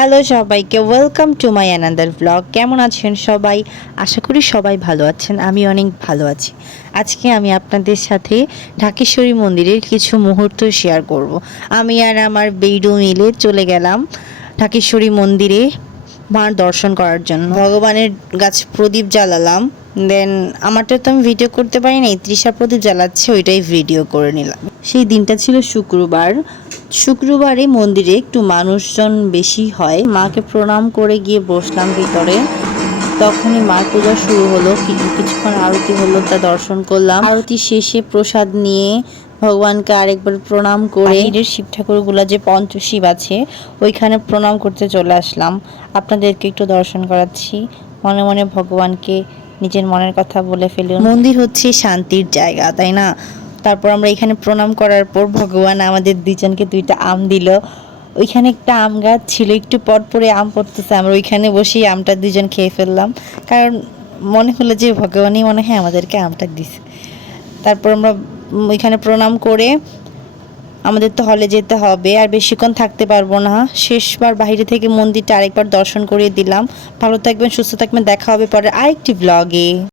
Hello সবাইকে welcome to my another blog কেমন আছেন সবাই? আশা করি সবাই ভালো আছেন, আমি অনেক ভালো আছি। আজকে আমি আপনাদের সাথে ঢাকেশ্বরী মন্দিরের কিছু মুহূর্ত শেয়ার করব। আমি আর আমার বেইডু মিলে চলে গেলাম ঢাকেশ্বরী মন্দিরে মার দর্শন করার জন্য। ভগবানের গাছ প্রদীপ জ্বালালাম। দেন আমারটা তো আমি ভিডিও করতে পারি না এই তৃষা প্রদীপ জ্বালাচ্ছে, ওইটাই ভিডিও করে নিলাম। সেই দিনটা ছিল শুক্রবার। শুক্রবারে মন্দিরে একটু মানুষজন বেশি হয়। মাকে প্রণাম করে গিয়ে বসলাম ভিতরে। তখনই মার পূজা শুরু হলো। কিছুক্ষণ আরতি হলো তা দর্শন করলাম। আরতি শেষে প্রসাদ নিয়ে ভগবানকে আরেকবার প্রণাম করে বাহিরের শিব ঠাকুরগুলো যে পঞ্চশিব আছে ওইখানে প্রণাম করতে চলে আসলাম। আপনাদেরকে একটু দর্শন করাচ্ছি। মনে মনে ভগবানকে নিজের মনের কথা বলে ফেলুন। মন্দির হচ্ছে শান্তির জায়গা তাই না? তারপর আমরা এখানে প্রণাম করার পর ভগবান আমাদের দুজনকে দুইটা আম দিল। ওইখানে একটা আম গাছ ছিল, একটু পর পরে আম পড়তেছে। আমরা ওইখানে বসেই আমটা দুজন খেয়ে ফেললাম। কারণ মনে হলো যে ভগবানই মনে হয় আমাদেরকে আমটা দিছে। তারপর আমরা ওইখানে প্রণাম করে আমাদের তো হলে যেতে হবে, আর বেশিক্ষণ থাকতে পারব না। শেষবার বাইরে থেকে মন্দিরটা আরেকবার দর্শন করিয়ে দিলাম। ভালো থাকবেন, সুস্থ থাকবেন, দেখা হবে পরে আরেকটি ব্লগে